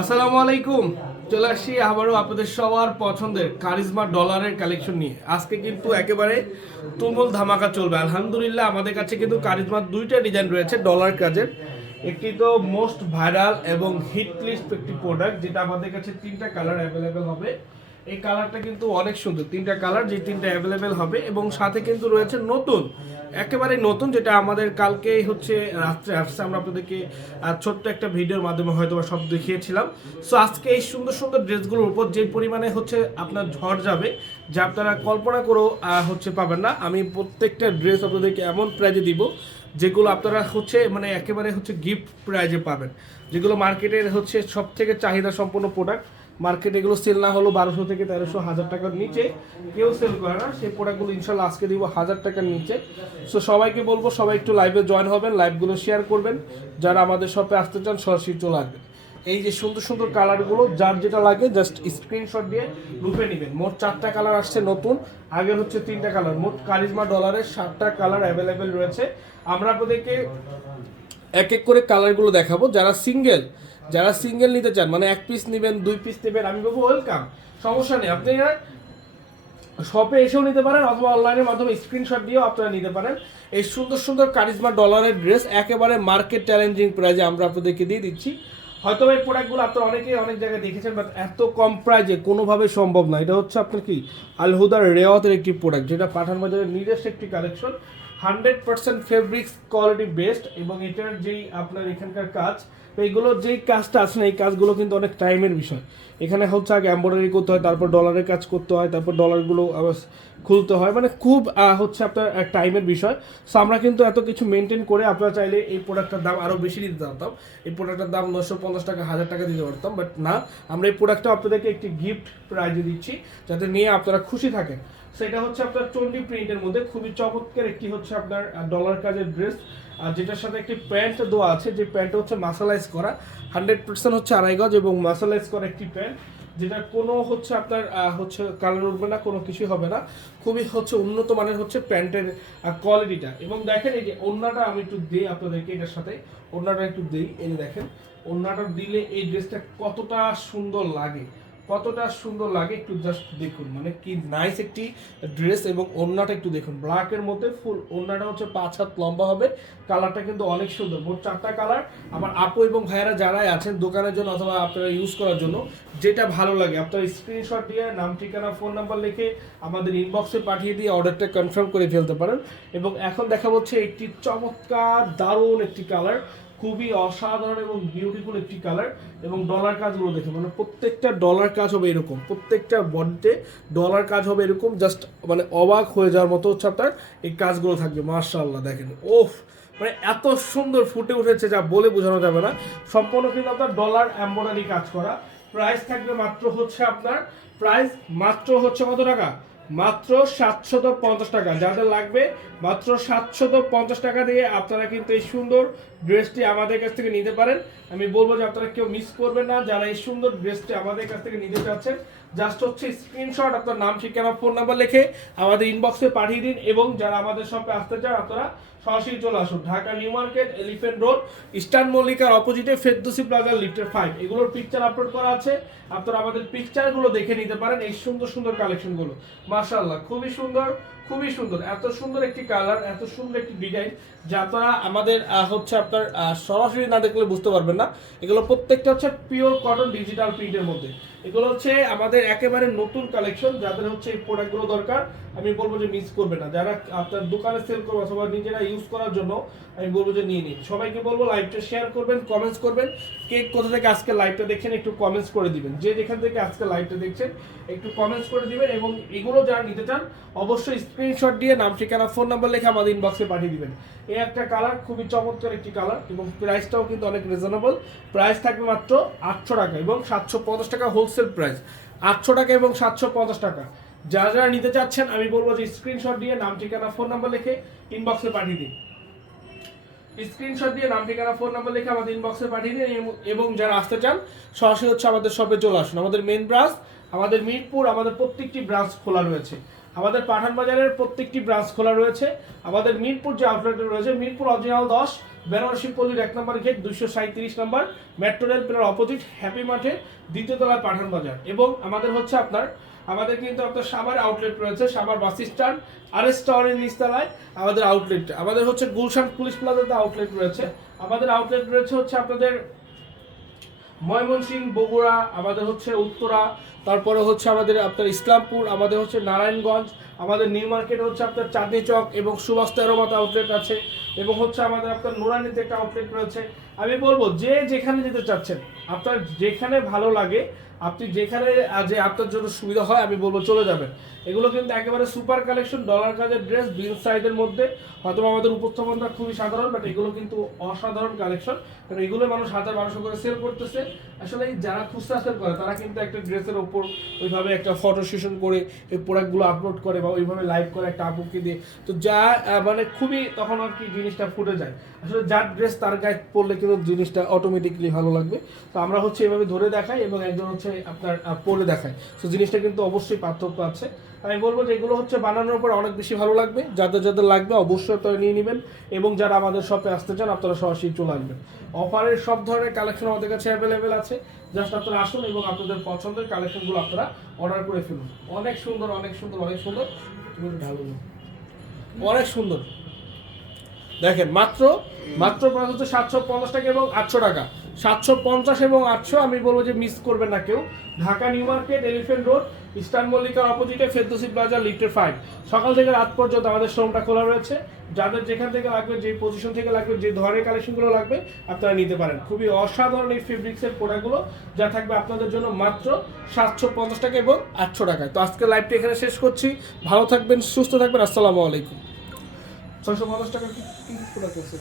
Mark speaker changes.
Speaker 1: আসসালামু আলাইকুম। চলে আসছি আবারও আপনাদের সবার পছন্দের কারিজমা ডলারের কালেকশন নিয়ে। আজকে কিন্তু একেবারে তুমুল ধামাকা চলবে। আলহামদুলিল্লাহ, আমাদের কাছে কিন্তু কারিজমার দুইটা ডিজাইন রয়েছে, ডলার কাজের। একটি তো মোস্ট ভাইরাল এবং হিট লিস্ট একটি প্রোডাক্ট যেটা আমাদের কাছে তিনটা কালার অ্যাভেলেবেল হবে। এই কালারটা কিন্তু অনেক সুন্দর। তিনটা কালার, যে তিনটা অ্যাভেলেবেল হবে এবং সাথে কিন্তু রয়েছে নতুন, একেবারে নতুন, যেটা আমাদের কালকে হচ্ছে রাত্রে আসছে। আমরা আপনাদেরকে ছোট্ট একটা ভিডিওর মাধ্যমে হয়তো সব দেখিয়েছিলাম। সো আজকে এই সুন্দর সুন্দর ড্রেসগুলোর উপর যে পরিমাণে হচ্ছে আপনার ঝড় যাবে, যা আপনারা কল্পনা করেও হচ্ছে পাবেন না। আমি প্রত্যেকটা ড্রেস আপনাদেরকে এমন প্রাইজে দিব, যেগুলো আপনারা হচ্ছে মানে একেবারে হচ্ছে গিফট প্রাইজে পাবেন। যেগুলো মার্কেটের হচ্ছে সব থেকে চাহিদা সম্পন্ন প্রোডাক্ট মার্কেটে এগুলো সেল না হলো বারোশো থেকে তেরোশো, হাজার টাকার নিচে কেউ সেল করে না। সেই প্রোডাক্টগুলো ইনশাল্লাহ আজকে দিব হাজার টাকার নিচে। সো সবাইকে বলব, সবাই একটু লাইভে জয়েন হবেন লাইভগুলো শেয়ার করবেন। যারা আমাদের শপে আসতে চান, সরাসরি চলে আসবেন। এই যে সুন্দর সুন্দর কালারগুলো যার যেটা লাগে জাস্ট স্ক্রিনশট দিয়ে রূপে নেবেন। মোট চারটা কালার আসছে নতুন। আগে হচ্ছে তিনটা কালার মোট কারিজমা ডলারের সাতটা কালার অ্যাভেলেবেল রয়েছে। আমরা আপনাদেরকে এক এক করে কালারগুলো দেখাবো। যারা সিঙ্গেল যারা সিঙ্গেল নিতে চান মানে এক পিস নেবেন, দুই পিস নেবেন, আমি বলব ওয়েলকাম সমস্যা নেই, আপনি শপে এসেও নিতে পারেন অথবা অনলাইনের মাধ্যমে স্ক্রিনশট দিয়েও আপনারা নিতে পারেন। এই সুন্দর সুন্দর কারিজমা ডলারের ড্রেস একেবারে মার্কেট চ্যালেঞ্জিং প্রাইজে আমরা আপনাদেরকে দিয়ে দিচ্ছি। হয়তো এই প্রোডাক্টগুলো আপনারা অনেকেই অনেক জায়গায় দেখেছেন বাট এত কম প্রাইজে কোনোভাবে সম্ভব না। এটা হচ্ছে আপনার কি, আলহুদার রেওয়াতের একটি প্রোডাক্ট যেটা পাঠান বাজারের নিজস্ব একটি collection hundred percent fabrics quality best এবং এটার যেই আপনার এখানকার কাজ এইগুলোর যেই কাজটা আছে না, এই কাজগুলো কিন্তু অনেক টাইমের বিষয়। এখানে হচ্ছে আগে এম্ব্রয়ডারি করতে হয়, তারপর ডলারের কাজ করতে হয়, তারপর ডলারগুলো আবার খুলতে হয়। মানে খুব হচ্ছে আপনার টাইমের বিষয়। সো আমরা কিন্তু এত কিছু মেনটেন করে আপনারা চাইলে এই প্রোডাক্টটার দাম আরও বেশি দিতে পারতাম। এই প্রোডাক্টের দাম নশো পঞ্চাশ টাকা, হাজার টাকা দিতে পারতাম বাট না, আমরা এই প্রোডাক্টটা আপনাদেরকে একটি গিফট প্রাইজে দিচ্ছি, যাতে নিয়ে আপনারা খুশি থাকেন। সেটা হচ্ছে আপনার চন্ডি প্রিন্টের মধ্যে। খুবই চমৎকার একটি হচ্ছে আপনার ডলার কাজের ড্রেস আর যেটার সাথে একটি প্যান্ট দেওয়া আছে, যে প্যান্ট হচ্ছে মাসালাইজ করা। হান্ড্রেড পার্সেন্ট হচ্ছে আড়াই গজ এবং মাসালাইজ করা একটি প্যান্ট, যেটা কোনো হচ্ছে আপনার হচ্ছে কালার উঠবে না, কোনো কিছুই হবে না। খুবই হচ্ছে উন্নত মানের হচ্ছে প্যান্টের কোয়ালিটিটা এবং দেখেন এই যে ওড়নাটা আমি একটু দিই আপনাদেরকে এটার সাথে। ওড়নাটা একটু দিই এনে দেখেন, ওড়নাটা দিলে এই ড্রেসটা কতটা সুন্দর লাগে। কতটা সুন্দর লাগে একটু জাস্ট দেখুন। মানে কি নাইস একটি ড্রেস এবং ওড়নাটা একটু দেখুন। ব্ল্যাকের মধ্যে ফুল ওড়নাটা হচ্ছে পাঁচ হাত লম্বা হবে। কালারটা কিন্তু অনেক সুন্দর। মোট চারটা কালার আমার আপু এবং ভাইয়েরা যারাই আছেন দোকানের জন্য অথবা আপনারা ইউজ করার জন্য, যেটা ভালো লাগে, আপনারা স্ক্রিনশট দিয়ে নাম, ঠিকানা ফোন নাম্বার লিখে আমাদের ইনবক্সে পাঠিয়ে দিয়ে অর্ডারটা কনফার্ম করে ফেলতে পারেন। এবং এখন দেখা হচ্ছে একটি চমৎকার, দারুণ একটি কালার খুবই অসাধারণ এবং বিউটিফুল একটি কালার এবং ডলার কাজগুলো দেখে মানে প্রত্যেকটা ডলার কাজ হবে এরকম, প্রত্যেকটা বডিতে ডলার কাজ হবে এরকম জাস্ট মানে অবাক হয়ে যাওয়ার মতো হচ্ছে আপনার এই কাজগুলো থাকবে মার্শাল্লাহ দেখেন ওফ মানে এত সুন্দর ফুটে উঠেছে যা বলে বোঝানো যাবে না, সম্পূর্ণ কিন্তু আপনার ডলার এম্বয়ডারি কাজ করা প্রাইস থাকবে মাত্র হচ্ছে আপনার প্রাইস মাত্র হচ্ছে কত টাকা? মাত্র সাতশত পঞ্চাশ টাকা। যাদের লাগবে, মাত্র সাতশত পঞ্চাশ টাকা দিয়ে আপনারা কিন্তু এই সুন্দর ড্রেসটি আমাদের কাছ থেকে নিতে পারেন। আমি বলব যে আপনারা কেউ মিস করবেন না, যারা এই সুন্দর ড্রেসটি আমাদের কাছ থেকে নিতে চাচ্ছেন জাস্ট হচ্ছে স্ক্রিনশট আপনার নাম, ঠিকানা ফোন নাম্বার লিখে আমাদের ইনবক্সে পাঠিয়ে দিন এবং যারা আমাদের শপে আসতে চান, আপনারা সরাসরি চলে আসুন। Dhaka new market elephant road eastern মল্লিকার অপোজিটে ফেরদুসি প্লাজার লিফটের ফাইভ এগুলোর পিকচার আপলোড করা আছে। আপনারা আমাদের পিকচারগুলো দেখে নিতে পারেন এই সুন্দর সুন্দর কালেকশনগুলো মাশাআল্লাহ, খুবই সুন্দর খুবই সুন্দর। এত সুন্দর একটি কালার এত সুন্দর একটি ডিজাইন যা আপনারা আমাদের হচ্ছে আপনার সরাসরি না দেখলে বুঝতে পারবেন না। এগুলো প্রত্যেকটা হচ্ছে পিওর কটন ডিজিটাল প্রিন্টের মধ্যে। এগুলো হচ্ছে আমাদের একেবারে নতুন কালেকশন যাদের হচ্ছে এই প্রোডাক্টগুলো দরকার। আমি বলব যে মিস করবে না। যারা আপনার দোকানে সেল করবে অথবা নিজেরা ইউজ করার জন্য, আমি বলব যে নিয়ে নিন। সবাইকে বলব লাইভটা শেয়ার করবেন কমেন্টস করবেন। কে কোথা থেকে আজকে লাইভটা দেখছেন, একটু কমেন্টস করে দিবেন। যে যেখান থেকে আজকে লাইভটা দেখছেন, একটু কমেন্টস করে দিবেন এবং এগুলো যারা নিতে চান, অবশ্যই স্ক্রিনশট দিয়ে নাম, ঠিকানা ফোন নাম্বার লিখে আমাদের ইনবক্সে পাঠিয়ে দিবেন। এই একটা কালার খুবই চমৎকার একটি কালার এবং প্রাইসটাও কিন্তু অনেক রিজনেবল প্রাইস থাকবে মাত্র আটশো টাকা এবং সাতশো পঞ্চাশ টাকা হোলসেল প্রাইস। আটশো টাকা এবং সাতশো পঞ্চাশ টাকা। যারা যারা নিতে চাচ্ছেন, আমি বলব যে স্ক্রিনশট দিয়ে নাম, ঠিকানা ফোন নাম্বার লিখে ইনবক্সে পাঠিয়ে দিন। স্ক্রিনশট দিয়ে নাম, ঠিকানা ফোন নাম্বার লিখে আমাদের ইনবক্সে পাঠিয়ে দিন এবং- যারা আসতে চান, সরাসরি হচ্ছে আমাদের শপে চলে আসুন। আমাদের মেন ব্রাঞ্চ আমাদের মিরপুর, আমাদের প্রত্যেকটি ব্রাঞ্চ খোলা রয়েছে। আমাদের পাঠান বাজারের প্রত্যেকটি ব্রাঞ্চ খোলা রয়েছে। আমাদের মিরপুর যে আউটলেট রয়েছে, মিরপুর অরিজিনাল দশ বেনারসি পল্লীর এক নম্বর গেট দুশো সাঁত্রিশ নম্বর মেট্রো রেল প্লের অপোজিট হ্যাপি মাঠে দ্বিতীয় তলায় পাঠান বাজার। এবং আমাদের হচ্ছে আপনার, আমাদের কিন্তু আপনার সাভার আউটলেট রয়েছে, Savar bus stand R S টাওয়ারের নিচতলায় আমাদের আউটলেট আমাদের হচ্ছে গুলশান পুলিশ প্লাজাতে আউটলেট রয়েছে। আমাদের আউটলেট রয়েছে হচ্ছে আপনাদের ময়মনসিংহ, বগুড়া, আমাদের হচ্ছে উত্তরা, তারপরে হচ্ছে আমাদের আপনার ইসলামপুর, আমাদের হচ্ছে নারায়ণগঞ্জ আমাদের নিউ মার্কেট হচ্ছে আপনার চাঁদনি চক এবং সুভাষ তেরোমাত আউটলেট আছে এবং হচ্ছে আমাদের আপনার নুরানিতে একটা আউটলেট রয়েছে। আমি বলব, যে যেখানে যেতে চাচ্ছেন, আপনার যেখানে ভালো লাগে আপনি যেখানে যে আপনার জন্য সুবিধা হয়, আমি বলব চলে যাবেন। এগুলো কিন্তু একেবারে সুপার কালেকশন ডলার কাজের ড্রেস বিন সাইজের মধ্যে। হয়তো আমাদের উপস্থাপনটা খুবই সাধারণ বাট এগুলো কিন্তু অসাধারণ কালেকশন কারণ এগুলো মানুষ হাজার বারোশো করে সেল করতেছে। আসলে যারা খুচরা সেল করে, তারা কিন্তু একটা ড্রেসের ওপর ওইভাবে একটা ফটো সেশন করে, এই প্রোডাক্টগুলো আপলোড করে বা ওইভাবে লাইভ করে একটা আপুকে দিয়ে। তো যা মানে খুবই তখন আর কি জিনিসটা ফুটে যায়। আসলে যার ড্রেস তার গায়ে পরলে কিন্তু জিনিসটা অটোমেটিকলি ভালো লাগবে। তো আমরা হচ্ছে এভাবে ধরে দেখাই এবং একজন হচ্ছে আপনার পরে দেখায় তো জিনিসটা কিন্তু অবশ্যই পার্থক্য আছে। আমি বলব যে এগুলো হচ্ছে বানানোর পর অনেক বেশি ভালো লাগবে। যাদের যাদের লাগবে অবশ্যই আপনারা নিয়ে নেবেন। এবং যারা আমাদের শপে আসতে চান, আপনারা সরাসরি চলে আসবেন। অফারের সব ধরনের কালেকশন আমাদের কাছে অ্যাভেলেবেল আছে। জাস্ট আপনারা আসুন এবং আপনাদের পছন্দের কালেকশনগুলো আপনারা অর্ডার করে ফেলুন। অনেক সুন্দর অনেক সুন্দর অনেক সুন্দর। অনেক সুন্দর। দেখেন, মাত্র মাত্র হচ্ছে সাতশো পঞ্চাশ টাকা এবং আটশো টাকা। সাতশো পঞ্চাশ এবং আটশো আমি বলব যে মিস করবেন না কেউ। Dhaka new market elephant road eastern মল্লিকার অপোজিটে ফেরদোসি প্লাজা লিফটের ফাইভ সকাল থেকে রাত পর্যন্ত আমাদের শোরুমটা খোলা রয়েছে। যাদের যেখান থেকে লাগবে, যে পজিশন থেকে লাগবে, যে ধরনের কালেকশনগুলো লাগবে, আপনারা নিতে পারেন। খুবই অসাধারণ এই ফেব্রিক্সের প্রোডাক্টগুলো যা থাকবে আপনাদের জন্য মাত্র সাতশো পঞ্চাশ টাকা এবং আটশো টাকায় তো আজকে লাইভটা এখানে শেষ করছি। ভালো থাকবেন, সুস্থ থাকবেন, আসসালামু আলাইকুম। ছয়শো পঞ্চাশ টাকার কি কি প্রোডাক্ট আছে